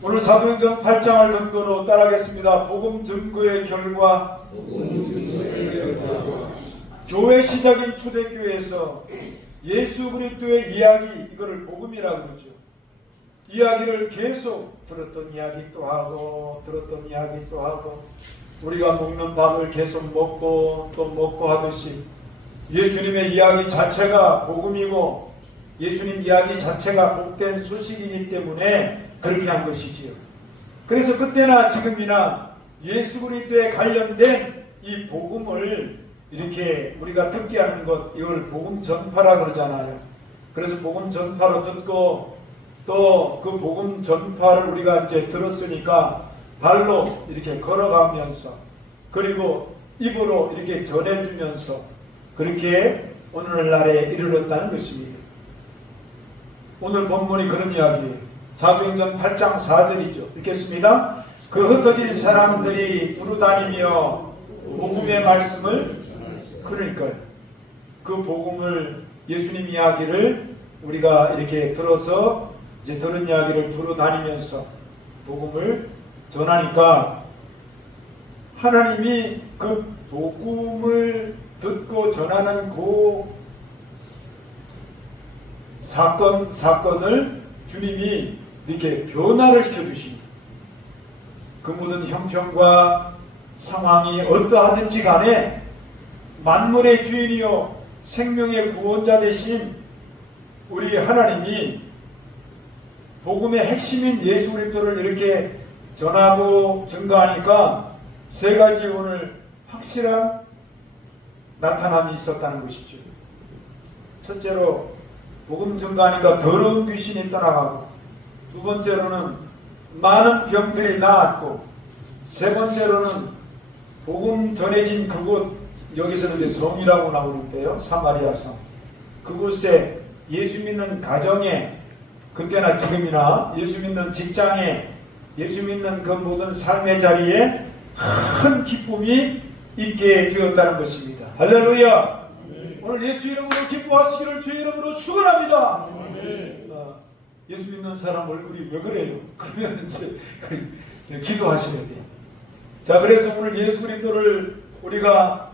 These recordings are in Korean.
오늘 사도행전 8장을 근거로 따라하겠습니다. 복음 증거의 결과. 교회 시작인 초대교회에서 예수 그리스도의 이야기, 이거를 복음이라고 그러죠. 이야기를 계속 들었던 이야기 또 하고 들었던 이야기 또 하고 우리가 먹는 밥을 계속 먹고 또 먹고 하듯이 예수님의 이야기 자체가 복음이고 예수님 이야기 자체가 복된 소식이기 때문에 그렇게 한 것이지요. 그래서 그때나 지금이나 예수 그리스도에 관련된 이 복음을 이렇게 우리가 듣게 하는 것, 이걸 복음 전파라 그러잖아요. 그래서 복음 전파로 듣고 또 그 복음 전파를 우리가 이제 들었으니까 발로 이렇게 걸어가면서 그리고 입으로 이렇게 전해주면서 그렇게 오늘날에 이르렀다는 것입니다. 오늘 본문이 그런 이야기예요. 사도행전 8장 4절이죠. 읽겠습니다. 그 흩어진 사람들이 두루다니며 복음의 말씀을, 그러니까요. 그 복음을, 예수님 이야기를 우리가 이렇게 들어서 이제 들은 이야기를 두루다니면서 복음을 전하니까 하나님이 그 복음을 듣고 전하는 그 사건을 주님이 이렇게 변화를 시켜주십니다. 그 모든 형편과 상황이 어떠하든지 간에 만물의 주인이요 생명의 구원자 되신 우리 하나님이 복음의 핵심인 예수 그리스도를 이렇게 전하고 증거하니까 세 가지 오늘 확실한 나타남이 있었다는 것이죠. 첫째로 복음 증거하니까 더러운 귀신이 떠나가고, 두 번째로는 많은 병들이 나았고, 세 번째로는 복음 전해진 그곳, 여기서는 이제 성이라고 나오는데요, 사마리아 성. 그곳에 예수 믿는 가정에, 그때나 지금이나 예수 믿는 직장에, 예수 믿는 그 모든 삶의 자리에 큰 기쁨이 있게 되었다는 것입니다. 할렐루야. 오늘 예수 이름으로 기뻐하시기를 주의 이름으로 축원합니다. 예수 믿는 사람 얼굴이 왜 그래요? 그러면 이제 기도하셔야 돼요. 자, 그래서 오늘 예수 그리스도를 우리가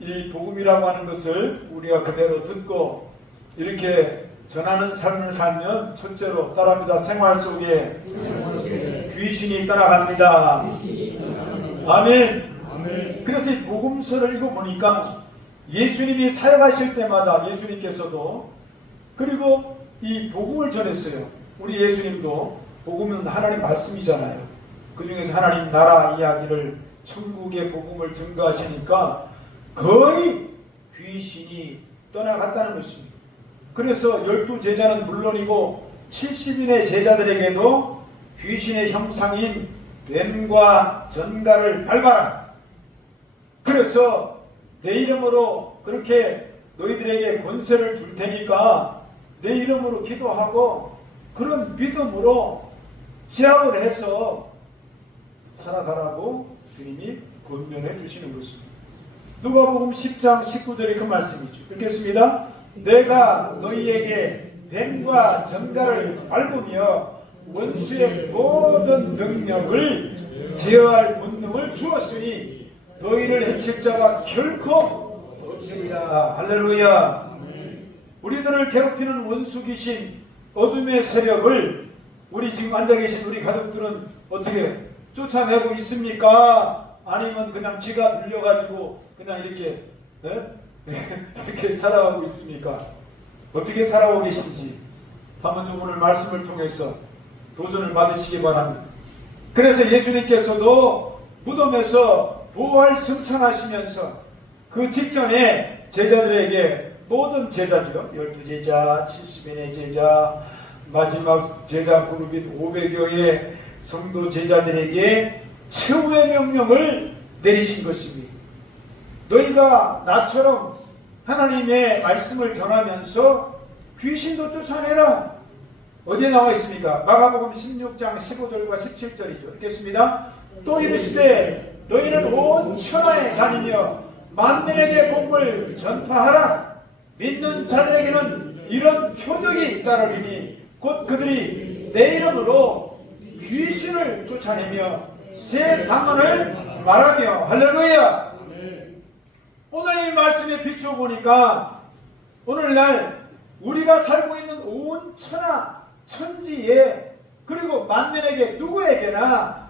이 복음이라고 하는 것을 우리가 그대로 듣고 이렇게 전하는 삶을 살면 첫째로 따라합니다. 생활 속에 귀신이 떠나갑니다. 아멘. 그래서 이 복음서를 읽어보니까 예수님이 사역하실 때마다 예수님께서도 그리고 이 복음을 전했어요. 우리 예수님도 복음은 하나님 말씀이잖아요. 그 중에서 하나님 나라 이야기를 천국의 복음을 증거하시니까 거의 귀신이 떠나갔다는 것입니다. 그래서 12제자는 물론이고 70인의 제자들에게도 귀신의 형상인 뱀과 전갈을 밟아라. 그래서 내 이름으로 그렇게 너희들에게 권세를 줄 테니까 내 이름으로 기도하고 그런 믿음으로 제압을 해서 살아가라고 주님이 권면해 주시는 것입니다. 누가복음 10장 19절에 그 말씀이죠. 읽겠습니다. 내가 너희에게 뱀과 전갈을 밟으며 원수의 모든 능력을 제어할 본능을 주었으니 너희를 해칠 자가 결코 없으리라. 할렐루야. 우리들을 괴롭히는 원수 귀신, 어둠의 세력을 우리 지금 앉아 계신 우리 가족들은 어떻게 쫓아내고 있습니까? 아니면 그냥 지가 눌려가지고 그냥 이렇게 이렇게 살아가고 있습니까? 어떻게 살아오고 계신지 한번 좀 오늘 말씀을 통해서 도전을 받으시기 바랍니다. 그래서 예수님께서도 무덤에서 부활 승천하시면서 그 직전에 제자들에게 모든 제자들요, 12제자, 70인의 제자, 마지막 제자 그룹인 500여의 성도 제자들에게 최후의 명령을 내리신 것입니다. 너희가 나처럼 하나님의 말씀을 전하면서 귀신도 쫓아내라. 어디에 나와 있습니까? 마가복음 16장 15절과 17절이죠. 읽겠습니다. 또 이르시되 너희는 온 천하에 다니며 만민에게 복음을 전파하라. 믿는 자들에게는 이런 표적이 따르리니 곧 그들이 내 이름으로 귀신을 쫓아내며 새 방언을 말하며 할렐루야. 오늘 이 말씀에 비춰보니까 오늘날 우리가 살고 있는 온 천하 천지에 그리고 만민에게 누구에게나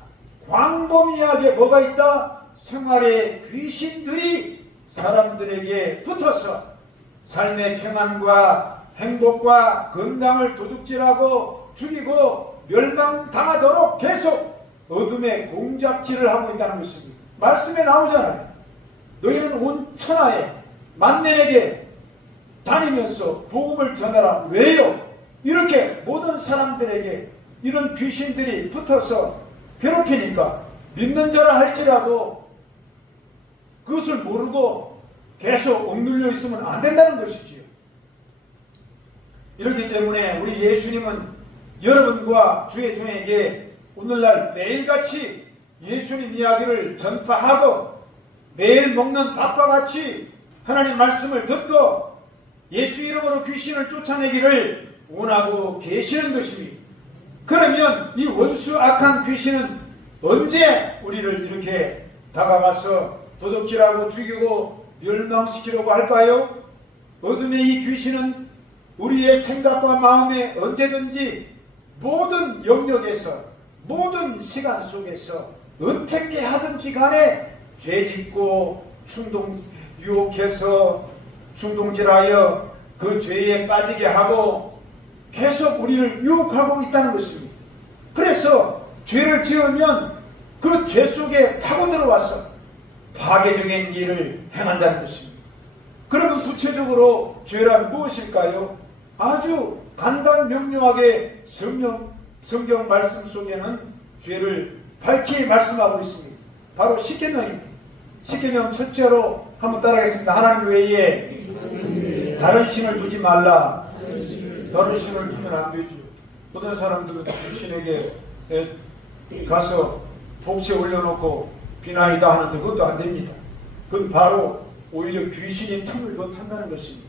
광범위하게 뭐가 있다? 생활의 귀신들이 사람들에게 붙어서 삶의 평안과 행복과 건강을 도둑질하고 죽이고 멸망당하도록 계속 어둠의 공작질을 하고 있다는 것입니다. 말씀에 나오잖아요. 너희는 온 천하에 만민에게 다니면서 복음을 전하라. 왜요? 이렇게 모든 사람들에게 이런 귀신들이 붙어서 괴롭히니까 믿는 자라 할지라도 그것을 모르고 계속 억눌려 있으면 안 된다는 것이지요. 이렇기 때문에 우리 예수님은 여러분과 주의 종에게 오늘날 매일같이 예수님 이야기를 전파하고 매일 먹는 밥과 같이 하나님 말씀을 듣고 예수 이름으로 귀신을 쫓아내기를 원하고 계시는 것입니다. 그러면 이 원수 악한 귀신은 언제 우리를 이렇게 다가가서 도둑질하고 죽이고 멸망시키려고 할까요? 어둠의 이 귀신은 우리의 생각과 마음에 언제든지 모든 영역에서 모든 시간 속에서 어떻게 하든지 간에 죄짓고 유혹해서 충동질하여 그 죄에 빠지게 하고 계속 우리를 유혹하고 있다는 것입니다. 그래서 죄를 지으면 그 죄 속에 파고 들어와서 파괴적인 일을 행한다는 것입니다. 그러면 구체적으로 죄란 무엇일까요? 아주 간단 명료하게 성경 말씀 속에는 죄를 밝히 말씀하고 있습니다. 바로 십계명입니다. 십계명 첫째로 한번 따라하겠습니다. 하나님 외에 다른 신을 두지 말라. 다른 신을 두면 안 되죠. 어떤 사람들은 신에게 가서 복채 올려놓고 비나이다 하는데 그것도 안 됩니다. 그건 바로 오히려 귀신이 틈을 더 탄다는 것입니다.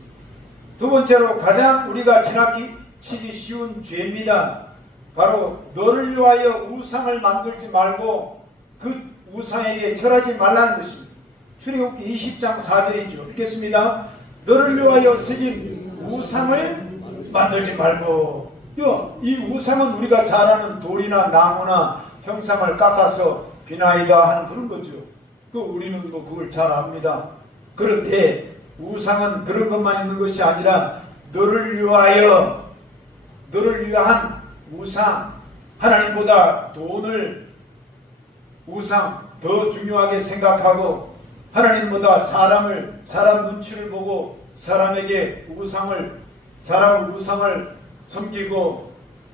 두 번째로 가장 우리가 지나치기 쉬운 죄입니다. 바로 너를 위하여 우상을 만들지 말고 그 우상에게 절하지 말라는 것입니다. 출애굽기 20장 4절이죠. 읽겠습니다. 너를 위하여 새긴 우상을 만들지 말고. 이 우상은 우리가 잘 아는 돌이나 나무나 형상을 깎아서 비나이다 하는 그런 거죠. 우리는 그걸 잘 압니다. 그런데 우상은 그런 것만 있는 것이 아니라 너를 위한 우상, 하나님보다 돈을 우상 더 중요하게 생각하고 하나님보다 사람 눈치를 보고 사람에게 사람 우상을 섬기고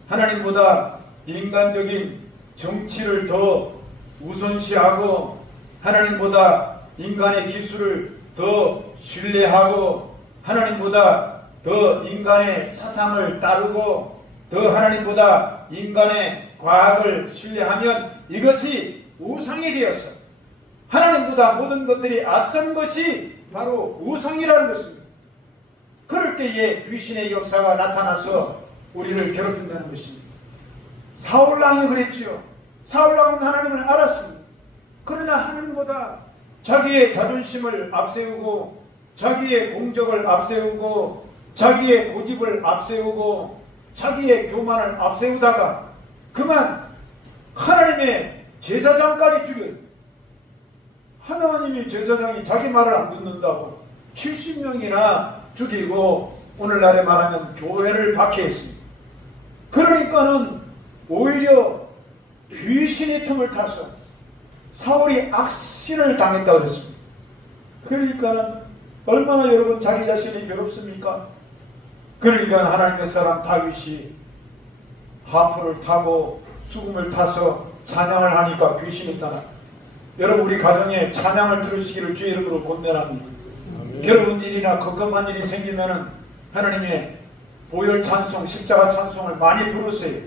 하나님보다 인간적인 정치를 더 우선시하고 하나님보다 인간의 기술을 더 신뢰하고 하나님보다 더 인간의 사상을 따르고 더 하나님보다 인간의 과학을 신뢰하면 이것이 우상이 되어서 하나님보다 모든 것들이 앞선 것이 바로 우상이라는 것입니다. 그럴 때에 귀신의 역사가 나타나서 우리를 괴롭힌다는 것입니다. 사울왕이 그랬지요. 사울왕은 하나님을 알았습니다. 그러나 하나님보다 자기의 자존심을 앞세우고 자기의 공적을 앞세우고 자기의 고집을 앞세우고 자기의 교만을 앞세우다가 그만 하나님의 제사장까지 죽여요. 하나님이 제사장이 자기 말을 안 듣는다고 70명이나 죽이고 오늘날에 말하면 교회를 박해했습니다. 그러니까는 오히려 귀신의 틈을 타서 사울이 악신을 당했다고 그랬습니다. 그러니까는 얼마나 여러분 자기 자신이 괴롭습니까? 그러니까 하나님의 사람 다윗이 하프를 타고 수금을 타서 찬양을 하니까 귀신이 따라. 여러분 우리 가정에 찬양을 들으시기를 주의 이름으로 권면합니다. 괴로운 일이나 걱정한 일이 생기면은 하나님의 보혈 찬송, 십자가 찬송을 많이 부르세요.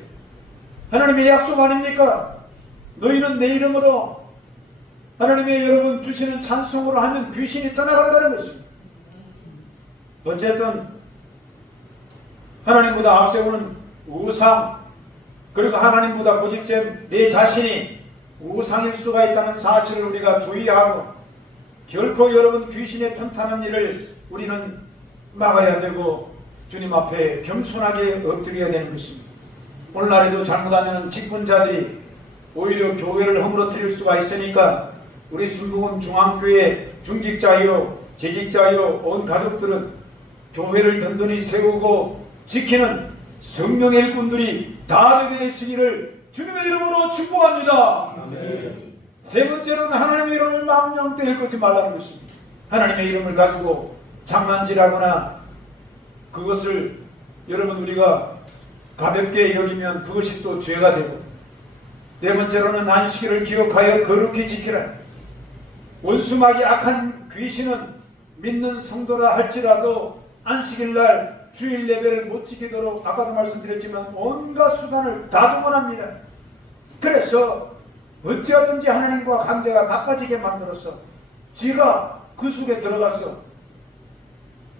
하나님의 약속 아닙니까? 너희는 내 이름으로 하나님의 여러분 주시는 찬송으로 하면 귀신이 떠나간다는 것입니다. 어쨌든 하나님보다 앞세우는 우상, 그리고 하나님보다 고집센 내 자신이 우상일 수가 있다는 사실을 우리가 주의하고, 결코 여러분 귀신의 틈타는 일을 우리는 막아야 되고 주님 앞에 겸손하게 엎드려야 되는 것입니다. 오늘날에도 잘못하면 직분자들이 오히려 교회를 허물어뜨릴 수가 있으니까 우리 순복음 중앙교회 중직자요 재직자요 온 가족들은 교회를 든든히 세우고 지키는 성령의 일꾼들이 다 되게 되시기를 주님의 이름으로 축복합니다. 아멘. 세 번째로는 하나님의 이름을 망령되이 읽지 말라는 것입니다. 하나님의 이름을 가지고 장난질하거나 그것을 여러분 우리가 가볍게 여기면 그것이 또 죄가 되고, 네 번째로는 안식일을 기억하여 거룩히 지키라. 원수막이 악한 귀신은 믿는 성도라 할지라도 안식일날 주일 예배를 못 지키도록 아까도 말씀드렸지만 온갖 수단을 다 동원합니다. 그래서 어찌하든지 하나님과 관계가 나빠지게 만들어서 지가 그 속에 들어가서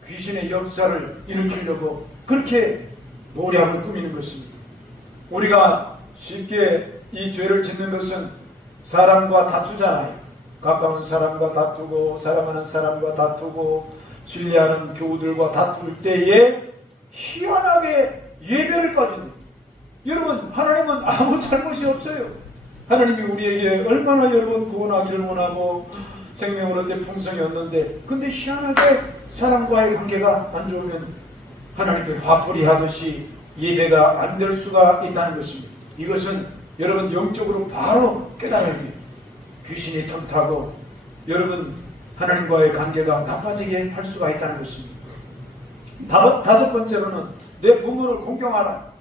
귀신의 역사를 일으키려고 그렇게 노력을 꾸미는 것입니다. 우리가 쉽게 이 죄를 짓는 것은 사람과 다투잖아요. 가까운 사람과 다투고 사랑하는 사람과 다투고 신뢰하는 교우들과 다툴 때에 희한하게 예배를 빠집니다. 여러분, 하나님은 아무 잘못이 없어요. 하나님이 우리에게 얼마나 여러분 구원하기를 원하고 생명을 얻되 풍성이 없는데, 근데 희한하게 사람과의 관계가 안 좋으면 하나님께 화풀이 하듯이 예배가 안 될 수가 있다는 것입니다. 이것은 여러분 영적으로 바로 깨달아야 돼요. 귀신이 틈타고 여러분 하나님과의 관계가 나빠지게 할 수가 있다는 것입니다. 다섯 번째로는 내 부모를 공경하라.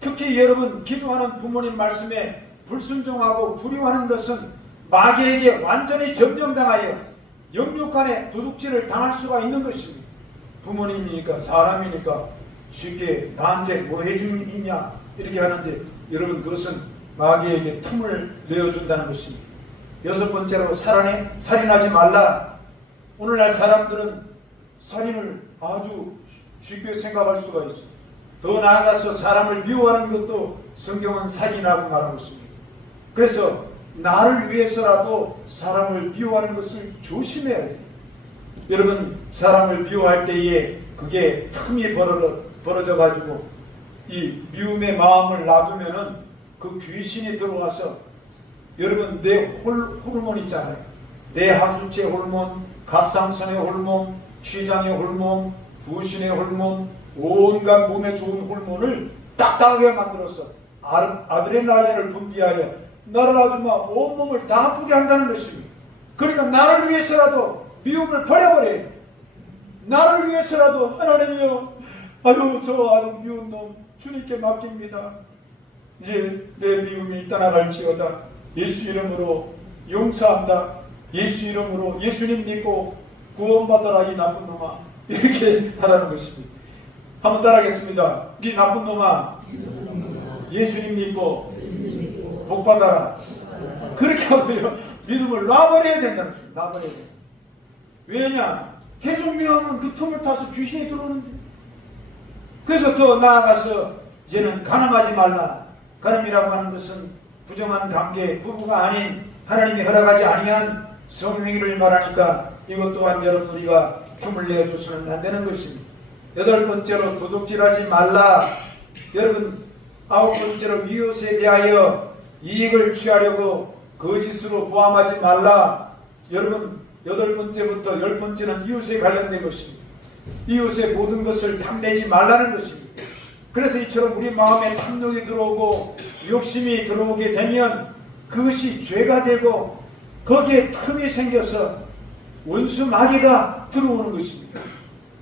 특히 여러분 기도하는 부모님 말씀에 불순종하고 불효하는 것은 마귀에게 완전히 점령당하여 영육간에 도둑질을 당할 수가 있는 것입니다. 부모님이니까 사람이니까 쉽게 나한테 뭐 해주느냐 이렇게 하는데, 여러분 그것은 마귀에게 틈을 내어준다는 것입니다. 여섯 번째로 살인하지 말라. 오늘날 사람들은 살인을 아주 쉽게 생각할 수가 있어요. 더 나아가서 사람을 미워하는 것도 성경은 살인이라고 말하고 있습니다. 그래서 나를 위해서라도 사람을 미워하는 것을 조심해야 돼요. 여러분 사람을 미워할 때에 그게 틈이 벌어져 가지고 이 미움의 마음을 놔두면은 그 귀신이 들어와서 여러분 내 호르몬 있잖아요. 내 하수체 호르몬, 갑상선의 호르몬, 췌장의 호르몬, 부신의 호르몬, 온갖 몸에 좋은 호르몬을 딱딱하게 만들어서 아드레날린을 분비하여 나를 아주 막 온몸을 다 아프게 한다는 것입니다. 그러니까 나를 위해서라도 미움을 버려버려요. 나를 위해서라도 하나님이여, 아유 저 아주 미운 놈 주님께 맡깁니다. 이제 내 미움이 떠나갈지어다. 예수 이름으로 용서한다. 예수 이름으로 예수님 믿고 구원받아라 이 나쁜 놈아. 이렇게 하라는 것입니다. 한번 따라하겠습니다. 이 나쁜 놈아, 예수님 믿고 복받아라. 그렇게 하고요, 믿음을 놔버려야 된다는 것입니다. 놔버려야 돼요. 왜냐? 계속 미워하면 그 틈을 타서 귀신이 들어오는데. 그래서 더 나아가서 이제는 간음하지 말라. 간음이라고 하는 것은 부정한 관계, 부부가 아닌 하나님이 허락하지 아니한 성행위를 말하니까 이것 또한 여러분 우리가 틈을 내어줘서는 안 되는 것입니다. 여덟 번째로 도둑질하지 말라. 여러분 아홉 번째로 이웃에 대하여 이익을 취하려고 거짓으로 모함하지 말라. 여러분 여덟 번째부터 열 번째는 이웃에 관련된 것입니다. 이웃의 모든 것을 탐내지 말라는 것입니다. 그래서 이처럼 우리 마음에 탐욕이 들어오고 욕심이 들어오게 되면 그것이 죄가 되고 거기에 틈이 생겨서 원수 마귀가 들어오는 것입니다.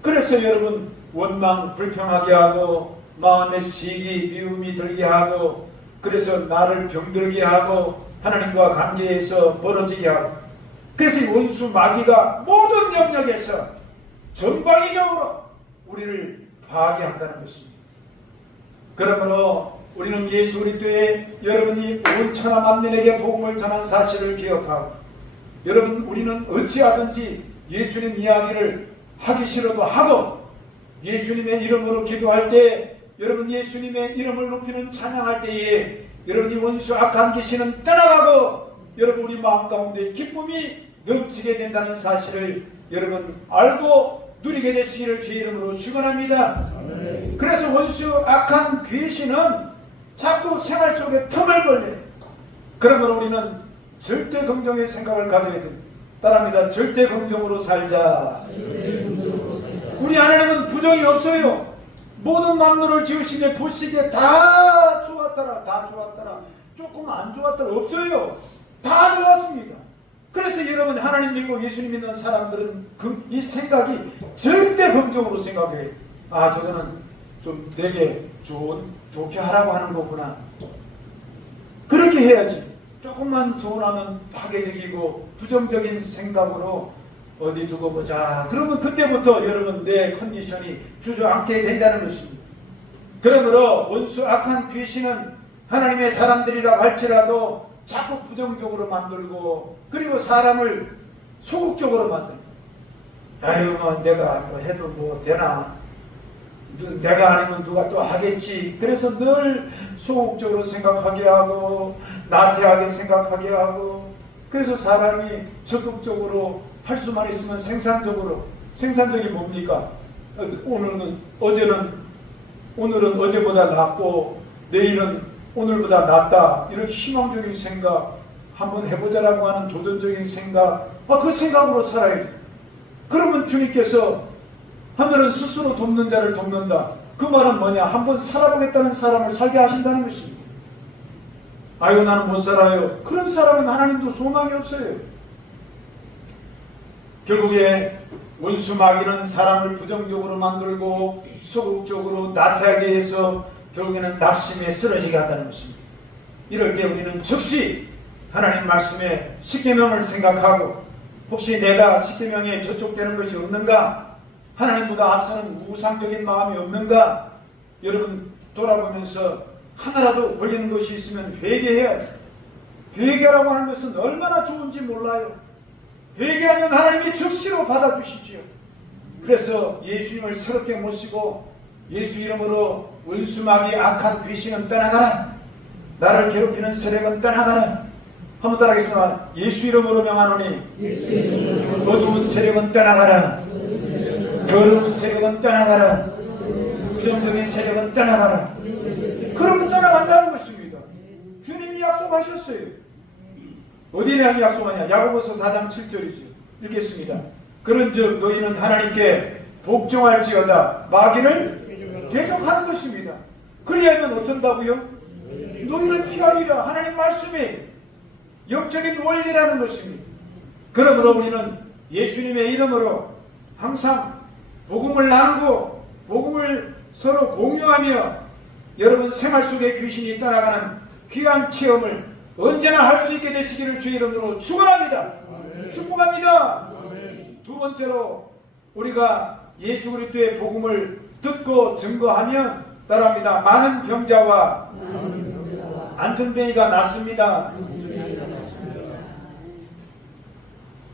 그래서 여러분 원망 불평하게 하고 마음에 시기 미움이 들게 하고, 그래서 나를 병들게 하고 하나님과 관계에서 멀어지게 하고, 그래서 이 원수 마귀가 모든 영역에서 전방위적으로 우리를 파괴한다는 것입니다. 그러므로 우리는 예수 그리스도의 여러분이 온 천하 만민에게 복음을 전한 사실을 기억하고, 여러분 우리는 어찌하든지 예수님 이야기를 하기 싫어도 하고 예수님의 이름으로 기도할 때 여러분 예수님의 이름을 높이는 찬양할 때에 여러분이 원수 악한 귀신은 떠나가고 여러분 우리 마음 가운데 기쁨이 넘치게 된다는 사실을 여러분 알고 누리게 되시기를 주의 이름으로 축원합니다. 그래서 원수 악한 귀신은 자꾸 생활 속에 틈을 벌려요. 그러므로 우리는 절대 긍정의 생각을 가져야 됩니다. 따라합니다. 절대 긍정으로 살자. 우리 하나님은 부정이 없어요. 모든 만물을 지으시며 보시기에 다 좋았더라, 다 좋았더라, 조금 안 좋았더라 없어요. 다 좋았습니다. 그래서 여러분 하나님 믿고 예수님 믿는 사람들은 이 생각이 절대 긍정으로 생각해요. 아, 저거는 좀 내게 좋게 하라고 하는 거구나. 그렇게 해야지. 조금만 소원하면 파괴적이고 부정적인 생각으로 어디 두고 보자. 그러면 그때부터 여러분 내 컨디션이 주저앉게 된다는 것입니다. 그러므로 원수 악한 귀신은 하나님의 사람들이라고 할지라도 자꾸 부정적으로 만들고 그리고 사람을 소극적으로 만들고 아유 뭐 내가 뭐 해도 뭐 되나 내가 아니면 누가 또 하겠지. 그래서 늘 소극적으로 생각하게 하고 나태하게 생각하게 하고 그래서 사람이 적극적으로 할 수만 있으면 생산적이 뭡니까? 오늘은 어제보다 낫고 내일은 오늘보다 낫다 이런 희망적인 생각 한번 해보자라고 하는 도전적인 생각 그 생각으로 살아야지. 그러면 주님께서 하늘은 스스로 돕는 자를 돕는다. 그 말은 뭐냐? 한번 살아보겠다는 사람을 살게 하신다는 것입니다. 아유 나는 못 살아요. 그런 사람은 하나님도 소망이 없어요. 결국에 원수 마귀는 사람을 부정적으로 만들고 소극적으로 나태하게 해서 결국에는 낙심에 쓰러지게 한다는 것입니다. 이럴 때 우리는 즉시 하나님 말씀에 십계명을 생각하고 혹시 내가 십계명에 저촉되는 것이 없는가? 하나님보다 앞서는 우상적인 마음이 없는가? 여러분 돌아보면서 하나라도 걸리는 것이 있으면 회개해야 돼요. 회개라고 하는 것은 얼마나 좋은지 몰라요. 회개하면 하나님이 즉시로 받아주시지요. 그래서 예수님을 새롭게 모시고 예수 이름으로 원수마귀 악한 귀신은 떠나가라. 나를 괴롭히는 세력은 떠나가라. 한번 따라하겠습니다. 예수 이름으로 명하노니 어두운 세력은 떠나가라. 더러운 세력은 떠나가라. 부정적인 세력은 떠나가라. 그러면 떠나간다는 것입니다. 주님이 약속하셨어요. 어디에 약속하냐? 야고보서 4장 7절이죠. 읽겠습니다. 그런즉 너희는 하나님께 복종할지어다 마귀를 대적하는 것입니다. 그리하면 어쩐다고요? 너희를 피하리라. 하나님 말씀이 영적인 원리라는 것입니다. 그러므로 우리는 예수님의 이름으로 항상 복음을 나누고 복음을 서로 공유하며 여러분 생활 속에 귀신이 떠나가는 귀한 체험을 언제나 할 수 있게 되시기를 주의 이름으로 축원합니다. 축복합니다. 두 번째로 우리가 예수 그리스도의 복음을 듣고 증거하면 따라합니다. 많은 병자와 안전병이가 낫습니다.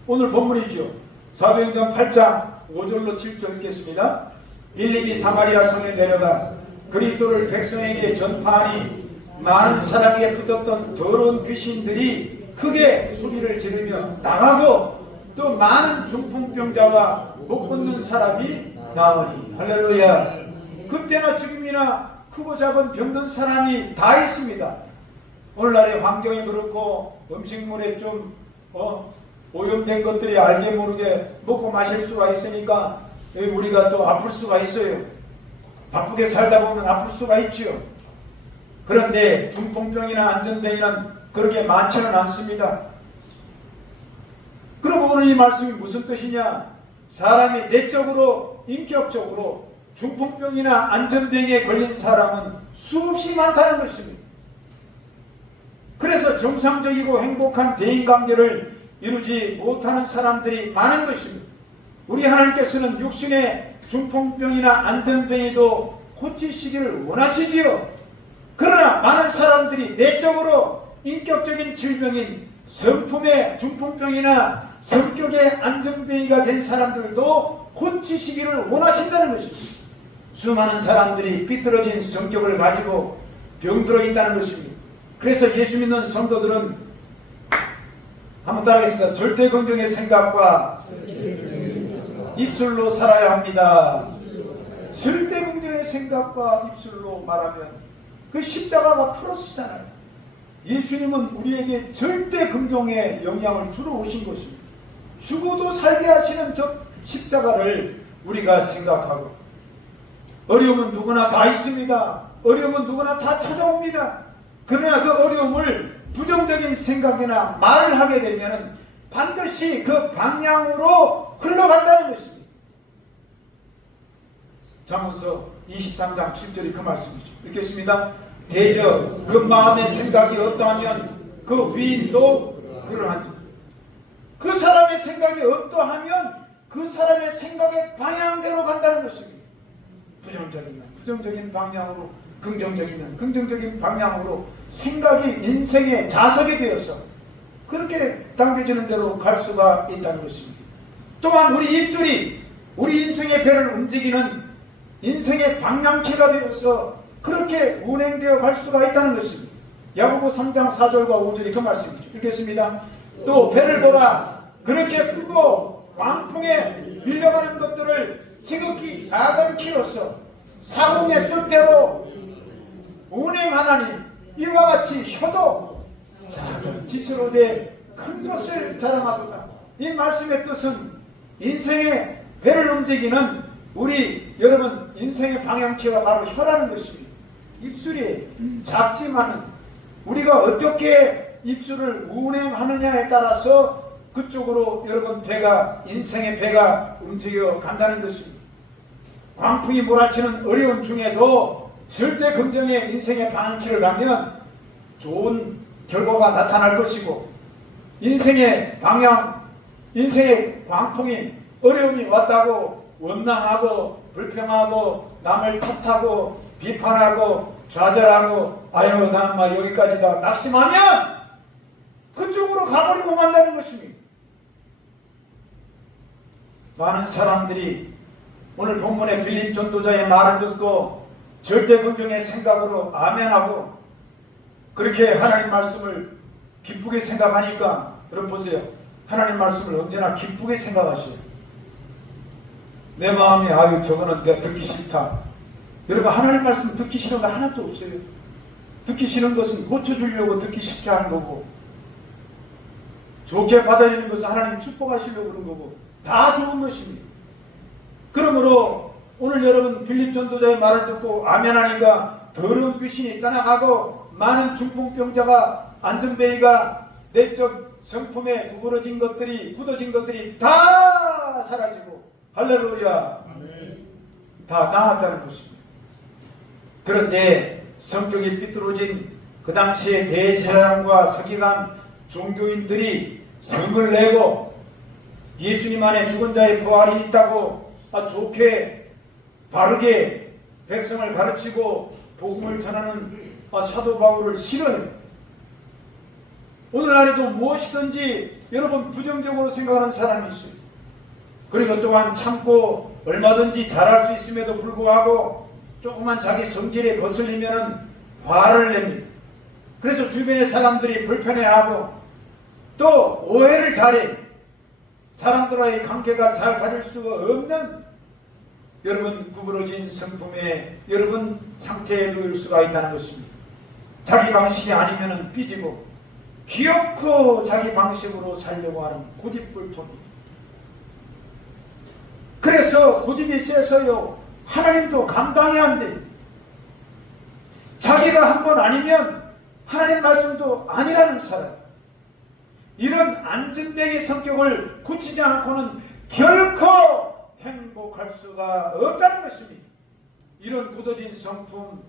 오늘 본문이죠. 사도행전 8장 5절로 7절 읽겠습니다. 빌립이 사마리아 성에 내려가 그리스도를 백성에게 전파하니 많은 사람에게 붙었던 더러운 귀신들이 크게 소리를 지르며 나가고 또 많은 중풍병자와 못 걷는 사람이 나오니 할렐루야. 그때나 지금이나 크고 작은 병든 사람이 다 있습니다. 오늘날의 환경이 그렇고 음식물에 좀 오염된 것들이 알게 모르게 먹고 마실 수가 있으니까 우리가 또 아플 수가 있어요. 바쁘게 살다 보면 아플 수가 있죠. 그런데 중풍병이나 안전병이는 그렇게 많지는 않습니다. 그럼 오늘 이 말씀이 무슨 뜻이냐? 사람이 내적으로 인격적으로 중풍병이나 안전병에 걸린 사람은 수없이 많다는 것입니다. 그래서 정상적이고 행복한 대인관계를 이루지 못하는 사람들이 많은 것입니다. 우리 하나님께서는 육신의 중풍병이나 안전병에도 고치시기를 원하시지요. 그러나 많은 사람들이 내적으로 인격적인 질병인 성품의 중풍병이나 성격의 안전병이가 된 사람들도 고치시기를 원하신다는 것입니다. 수많은 사람들이 삐뚤어진 성격을 가지고 병들어 있다는 것입니다. 그래서 예수 믿는 성도들은 한번 따라하겠습니다. 절대 긍정의 생각과 입술로 살아야 합니다. 절대 긍정의 생각과 입술로 말하면 그 십자가가 플러스잖아요. 예수님은 우리에게 절대 긍정의 영향을 주러 오신 것입니다. 죽어도 살게 하시는 저 십자가를 우리가 생각하고, 어려움은 누구나 다 있습니다. 어려움은 누구나 다 찾아옵니다. 그러나 그 어려움을 부정적인 생각이나 말을 하게 되면 반드시 그 방향으로 흘러간다는 것입니다. 잠언서 23장 7절이 그 말씀이죠. 읽겠습니다. 대저 그 마음의 생각이 어떠하면 그 위인도 그러한지. 그 사람의 생각이 어떠하면 그 사람의 생각의 방향대로 간다는 것입니다. 부정적이면 부정적인 방향으로, 긍정적이면 긍정적인 방향으로 생각이 인생의 자석이 되어서 그렇게 당겨지는 대로 갈 수가 있다는 것입니다. 또한 우리 입술이 우리 인생의 배를 움직이는 인생의 방향키가 되어서 그렇게 운행되어 갈 수가 있다는 것입니다. 야고보 3장 4절과 5절이 그 말씀이죠. 읽겠습니다. 또 배를 보라. 그렇게 크고 광풍에 밀려가는 것들을 지극히 작은 키로서 사공의 뜻대로 운행하나니 이와 같이 혀도 작은 지체로 돼 큰 것을 자랑하도다. 이 말씀의 뜻은 인생의 배를 움직이는 우리 여러분 인생의 방향키가 바로 혀라는 것입니다. 입술이 작지만은 우리가 어떻게 입술을 운행하느냐에 따라서 그쪽으로 여러분 배가, 인생의 배가 움직여 간다는 것입니다. 광풍이 몰아치는 어려운 중에도 절대 긍정의 인생의 방향키를 가면 좋은 결과가 나타날 것이고, 인생의 방향, 인생의 광풍이 어려움이 왔다고 원망하고 불평하고 남을 탓하고 비판하고 좌절하고 아유 난 막 여기까지다 낙심하면 그쪽으로 가버리고 만다는 것입니다. 많은 사람들이 오늘 본문의 빌립 전도자의 말을 듣고 절대 긍정의 생각으로 아멘하고 그렇게 하나님 말씀을 기쁘게 생각하니까, 여러분 보세요. 하나님 말씀을 언제나 기쁘게 생각하셔요. 내 마음이 아유 저거는 내가 듣기 싫다. 여러분 하나님 말씀 듣기 싫은 거 하나도 없어요. 듣기 싫은 것은 고쳐주려고 듣기 싫게 하는 거고, 좋게 받아들이는 것은 하나님 축복하시려고 그런 거고, 다 좋은 것입니다. 그러므로 오늘 여러분 빌립 전도자의 말을 듣고 아멘하니까 더러운 귀신이 떠나가고 많은 중풍병자가 안전베이가 내적 성품에 구부러진 것들이 굳어진 것들이 다 사라지고 할렐루야 다 나았다는 것입니다. 그런데 성격이 삐뚤어진 그 당시에 대제사장과 서기관 종교인들이 성을 내고 예수님 안에 죽은 자의 부활이 있다고 좋게 바르게 백성을 가르치고 복음을 전하는 사도 바울을 싫어해요. 오늘날에도 무엇이든지 여러분 부정적으로 생각하는 사람이 있어요. 그리고 또한 참고 얼마든지 잘할 수 있음에도 불구하고 조그만 자기 성질에 거슬리면 화를 냅니다. 그래서 주변의 사람들이 불편해하고 또 오해를 잘해 사람들과의 관계가 잘 가질 수가 없는 여러분 구부러진 성품에 여러분 상태에 놓일 수가 있다는 것입니다. 자기 방식이 아니면 삐지고 귀엽고 자기 방식으로 살려고 하는 고집불통입니다. 그래서 고집이 세서요 하나님도 감당이 안 돼요. 자기가 한 번 아니면 하나님 말씀도 아니라는 사람, 이런 안전뱅이 성격을 고치지 않고는 결코 행복할 수가 없다는 것입니다. 이런 굳어진 성품,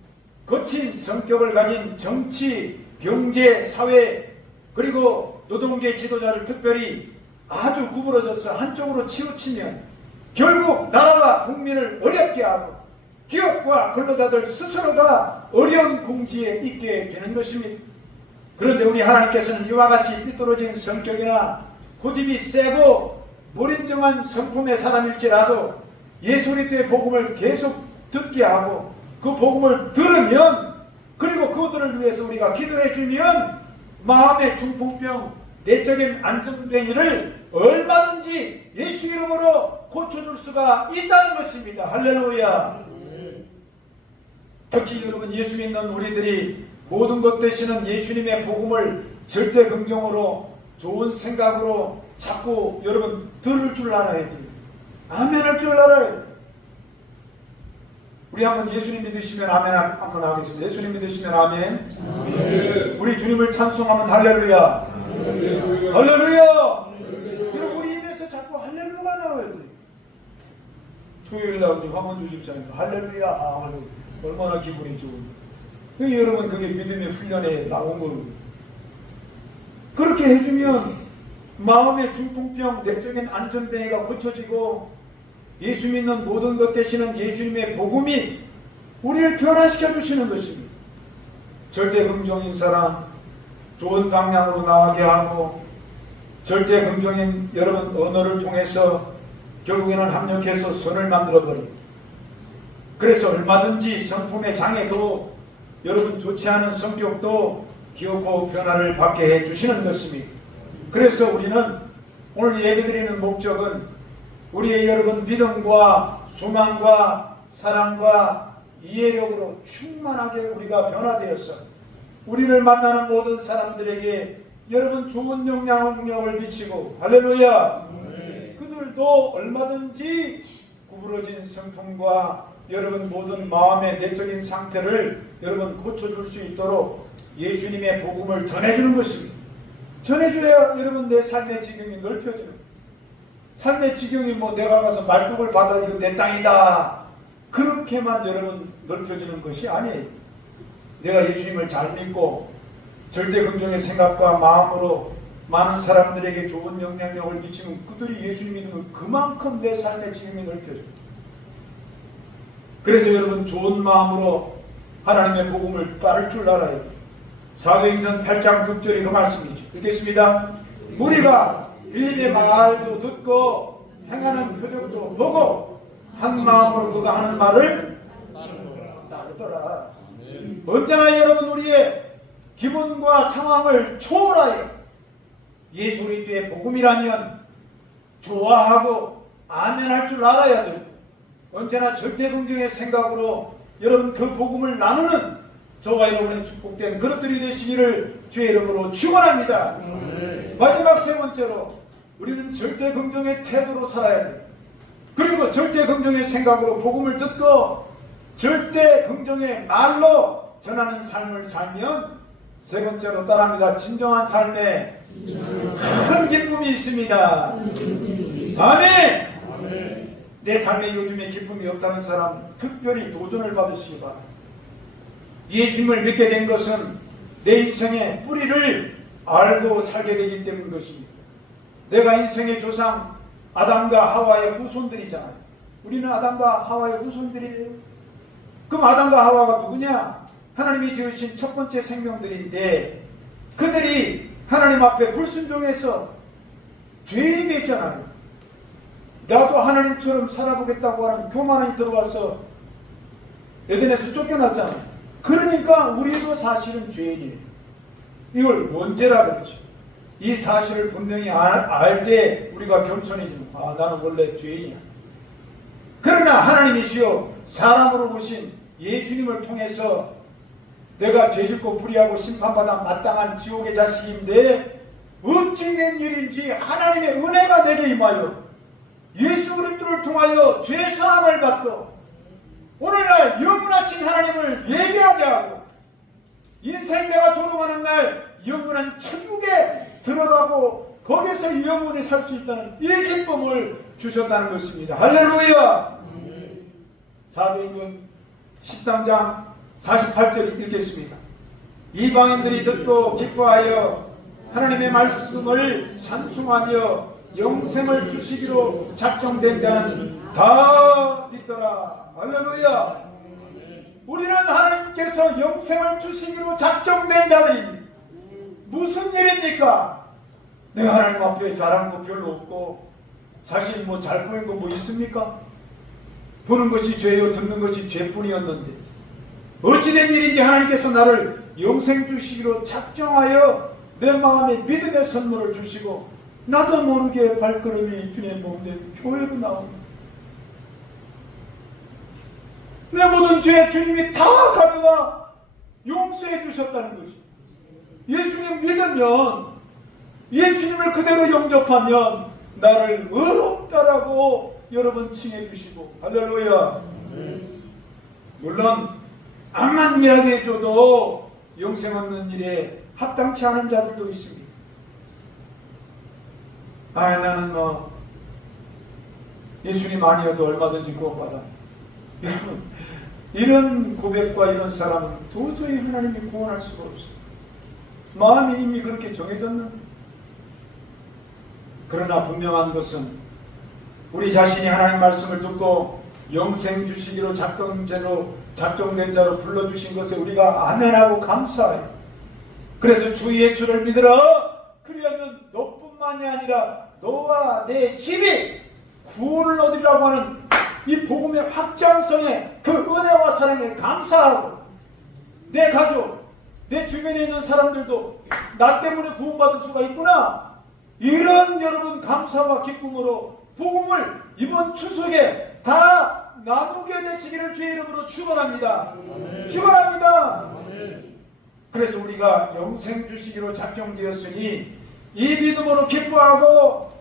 거친 성격을 가진 정치, 경제, 사회 그리고 노동계 지도자를 특별히 아주 구부러져서 한쪽으로 치우치면 결국 나라와 국민을 어렵게 하고 기업과 근로자들 스스로가 어려운 궁지에 있게 되는 것입니다. 그런데 우리 하나님께서는 이와 같이 삐뚤어진 성격이나 고집이 세고 무린정한 성품의 사람일지라도 예수 그리스도의 복음을 계속 듣게 하고 그 복음을 들으면, 그리고 그들을 위해서 우리가 기도해 주면 마음의 중풍병, 내적인 안정병이를 얼마든지 예수 이름으로 고쳐줄 수가 있다는 것입니다. 할렐루야. 특히 여러분, 예수 믿는 우리들이 모든 것 되시는 예수님의 복음을 절대 긍정으로, 좋은 생각으로 자꾸 여러분 들을 줄 알아야 돼요. 아멘 할 줄 알아야 돼요. 우리 한번 예수님 믿으시면 아멘 한번 하겠습니다. 예수님 믿으시면 아멘. 아멘. 우리 주님을 찬송하면 할렐루야. 할렐루야. 할렐루야. 여러분, 우리 입에서 자꾸 할렐루야가 나와야 돼요. 토요일날 우리 황원주 집사님 할렐루야. 할렐루야. 얼마나 기분이 좋은데. 여러분, 그게 믿음의 훈련에 나온 거예요. 그렇게 해주면 마음의 중풍병, 내적인 안전병이가 고쳐지고 예수 믿는 모든 것 되시는 예수님의 복음이 우리를 변화시켜 주시는 것입니다. 절대 긍정인 사람, 좋은 방향으로 나가게 하고, 절대 긍정인 여러분 언어를 통해서 결국에는 합력해서 선을 만들어버립니다. 그래서 얼마든지 성품의 장애도, 여러분 좋지 않은 성격도 기어코 변화를 받게 해주시는 것입니다. 그래서 우리는 오늘 예배드리는 목적은 우리의 여러분 믿음과 소망과 사랑과 이해력으로 충만하게 우리가 변화되어서 우리를 만나는 모든 사람들에게 여러분 좋은 영향력을 미치고, 할렐루야. 그들도 얼마든지 구부러진 성품과 여러분 모든 마음의 내적인 상태를 여러분 고쳐줄 수 있도록 예수님의 복음을 전해주는 것입니다. 전해줘야 여러분 내 삶의 지경이 넓혀지는, 삶의 지경이 뭐 내가 가서 말뚝을 받아 이거 내 땅이다 그렇게만 여러분 넓혀지는 것이 아니에요. 내가 예수님을 잘 믿고 절대 긍정의 생각과 마음으로 많은 사람들에게 좋은 영향력을 미치면 그들이 예수님 믿으면 그만큼 내 삶의 지경이 넓혀져요. 그래서 여러분 좋은 마음으로 하나님의 복음을 따를 줄 알아야 돼요. 사도행전 8장 6절이 그 말씀이죠. 읽겠습니다. 우리가 빌립의 말도 듣고 행하는 표적도 보고 한 마음으로 그가 하는 말을 따르더라. 언제나 여러분 우리의 기분과 상황을 초월하여 예수 그리스도의 복음이라면 좋아하고 아멘 할 줄 알아야 돼요. 언제나 절대 긍정의 생각으로 여러분 그 복음을 나누는 저와 여러분의 축복된 그릇들이 되시기를 주의 이름으로 축원합니다. 마지막 세 번째로 우리는 절대 긍정의 태도로 살아야 돼요. 그리고 절대 긍정의 생각으로 복음을 듣고 절대 긍정의 말로 전하는 삶을 살면 세 번째로 따라합니다. 진정한 삶에 큰 기쁨이 있습니다. 아멘. 내 삶에 요즘에 기쁨이 없다는 사람 특별히 도전을 받으시기 바랍니다. 예수님을 믿게 된 것은 내 인생의 뿌리를 알고 살게 되기 때문인 것입니다. 내가 인생의 조상 아담과 하와의 후손들이잖아요. 우리는 아담과 하와의 후손들이에요. 그럼 아담과 하와가 누구냐? 하나님이 지으신 첫 번째 생명들인데 그들이 하나님 앞에 불순종해서 죄인이 됐잖아요. 나도 하나님처럼 살아보겠다고 하는 교만이 들어와서 에덴에서 쫓겨났잖아요. 그러니까 우리도 사실은 죄인이에요. 이걸 원죄라 그러죠. 이 사실을 분명히 알 때 우리가 겸손해지는, 나는 원래 죄인이야. 그러나 하나님이시여 사람으로 오신 예수님을 통해서 내가 죄짓고 불의하고 심판받아 마땅한 지옥의 자식인데 어찌 된 일인지 하나님의 은혜가 내게 임하여 예수 그리스도를 통하여 죄사함을 받고 오늘날 영원하신 하나님을 예배하게 하고 인생 내가 졸업하는 날 영원한 천국에 들어가고 거기서 영원히 살 수 있다는 이 기쁨을 주셨다는 것입니다. 할렐루야. 사도행전 13장 48절 읽겠습니다. 이방인들이 듣고 기뻐하여 하나님의 말씀을 찬송하며 영생을 주시기로 작정된 자는 다 믿더라. 할렐루야. 우리는 하나님께서 영생을 주시기로 작정된 자들입니다. 무슨 일입니까? 내가 하나님 앞에 잘한 거 별로 없고 사실 뭐 잘 보인 거 뭐 있습니까? 보는 것이 죄요 듣는 것이 죄뿐이었는데 어찌된 일인지 하나님께서 나를 영생 주시기로 작정하여 내 마음에 믿음의 선물을 주시고 나도 모르게 발걸음이 주님 보는데 교회로 나옵니다. 내 모든 죄 주님이 다 가져가 용서해 주셨다는 것이. 예수님 믿으면, 예수님을 그대로 영접하면 나를 의롭다라고 여러분 칭해 주시고, 할렐루야. 물론 암만 이야기해 줘도 영생 없는 일에 합당치 않은 자들도 있습니다. 나는 예수님 아니어도 얼마든지 구원받아. 여러분, 이런 고백과 이런 사람은 도저히 하나님이 구원할 수가 없어요. 마음이 이미 그렇게 정해졌는데. 그러나 분명한 것은 우리 자신이 하나님 말씀을 듣고 영생 주시기로 작정된 자로 불러주신 것에 우리가 아멘하고 감사해요. 그래서 주 예수를 믿으라. 그리하면 너뿐만이 아니라 너와 내 집이 구원을 얻으리라고 하는 이 복음의 확장성에 그 은혜와 사랑에 감사하고, 내 가족, 내 주변에 있는 사람들도 나 때문에 구원받을 수가 있구나, 이런 여러분 감사와 기쁨으로 복음을 이번 추석에 다 나누게 되시기를 주의 이름으로 축원합니다. 축원합니다. 그래서 우리가 영생 주시기로 작정되었으니 이 믿음으로 기뻐하고,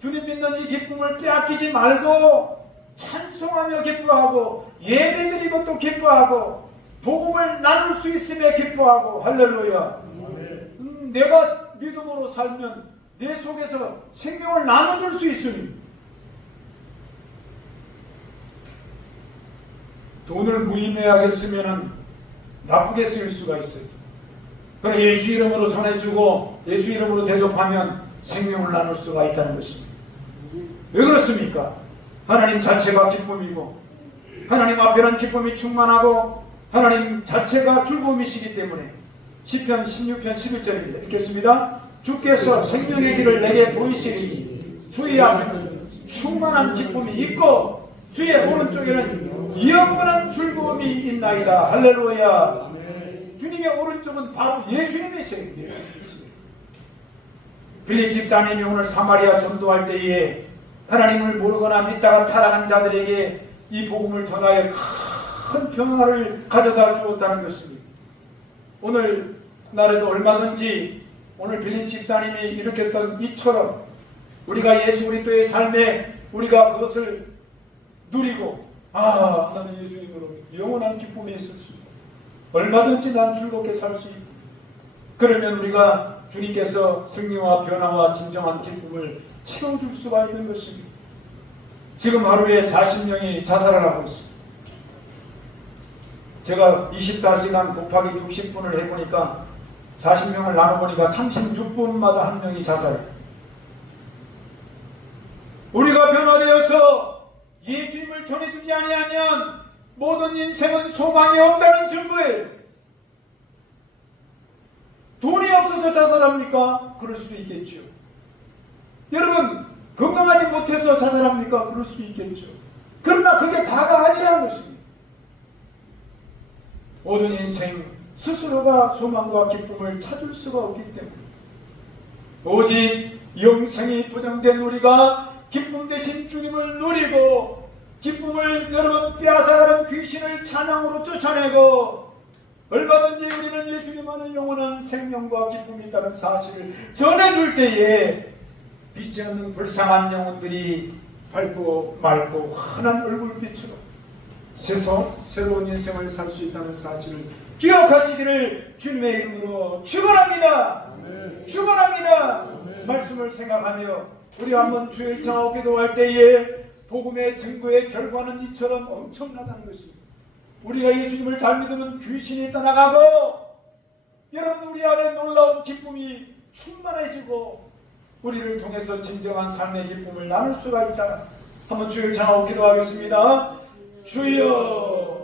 주님 믿는 이 기쁨을 빼앗기지 말고 찬송하며 기뻐하고, 예배드리고 또 기뻐하고, 복음을 나눌 수 있음에 기뻐하고, 할렐루야. 내가 믿음으로 살면 내 속에서 생명을 나눠줄 수 있으니, 돈을 무임해하게 쓰면 나쁘게 쓰일 수가 있어요. 그러나 예수 이름으로 전해주고 예수 이름으로 대접하면 생명을 나눌 수가 있다는 것입니다. 왜 그렇습니까? 하나님 자체가 기쁨이고, 하나님 앞에는 기쁨이 충만하고, 하나님 자체가 즐거움이시기 때문에. 시편 16편 11절입니다. 읽겠습니다. 주께서 생명의 길을 내게 보이시리니 주의 앞에는 충만한 기쁨이 있고 주의 오른쪽에는 영원한 즐거움이 있나이다. 할렐루야. 주님의 오른쪽은 바로 예수님이세요. 빌립 집사님이 오늘 사마리아 전도할 때에 하나님을 모르거나 믿다가 타락한 자들에게 이 복음을 전하여 큰 평화를 가져다 주었다는 것입니다. 오늘 날에도 얼마든지 오늘 빌립 집사님이 일으켰던 이처럼 우리가 예수 그리스도의 삶에 우리가 그것을 누리고, 나는 예수님으로 영원한 기쁨이 있을 수 있다, 얼마든지 난 즐겁게 살 수 있다, 그러면 우리가 주님께서 승리와 변화와 진정한 기쁨을 채워줄 수가 있는 것입니다. 지금 하루에 40명이 자살을 하고 있습니다. 제가 24시간 곱하기 60분을 해보니까 40명을 나눠보니까 36분마다 한 명이 자살해요. 우리가 변화되어서 예수님을 전해주지 아니하면 모든 인생은 소망이 없다는 증거예요. 돈이 없어서 자살합니까? 그럴 수도 있겠죠. 여러분, 건강하지 못해서 자살합니까? 그럴 수도 있겠죠. 그러나 그게 다가 아니라는 것입니다. 모든 인생 스스로가 소망과 기쁨을 찾을 수가 없기 때문에 오직 영생이 보장된 우리가 기쁨 대신 주님을 누리고, 기쁨을 여러분 빼앗아가는 귀신을 찬양으로 쫓아내고, 얼마든지 우리는 예수님 안에 영원한 생명과 기쁨이 있다는 사실을 전해줄 때에 믿지 않는 불쌍한 영혼들이 밝고 맑고 환한 얼굴빛으로 새로운 인생을 살 수 있다는 사실을 기억하시기를 주님의 이름으로 축원합니다. 축원합니다. 말씀을 생각하며 우리 한번 주일 장하고 기도할 때에 복음의 증거의 결과는 이처럼 엄청나다는 것입니다. 우리가 예수님을 잘 믿으면 귀신이 떠나가고, 여러분 우리 안에 놀라운 기쁨이 충만해지고 우리를 통해서 진정한 삶의 기쁨을 나눌 수가 있다. 한번 주일 장하고 기도하겠습니다. 주여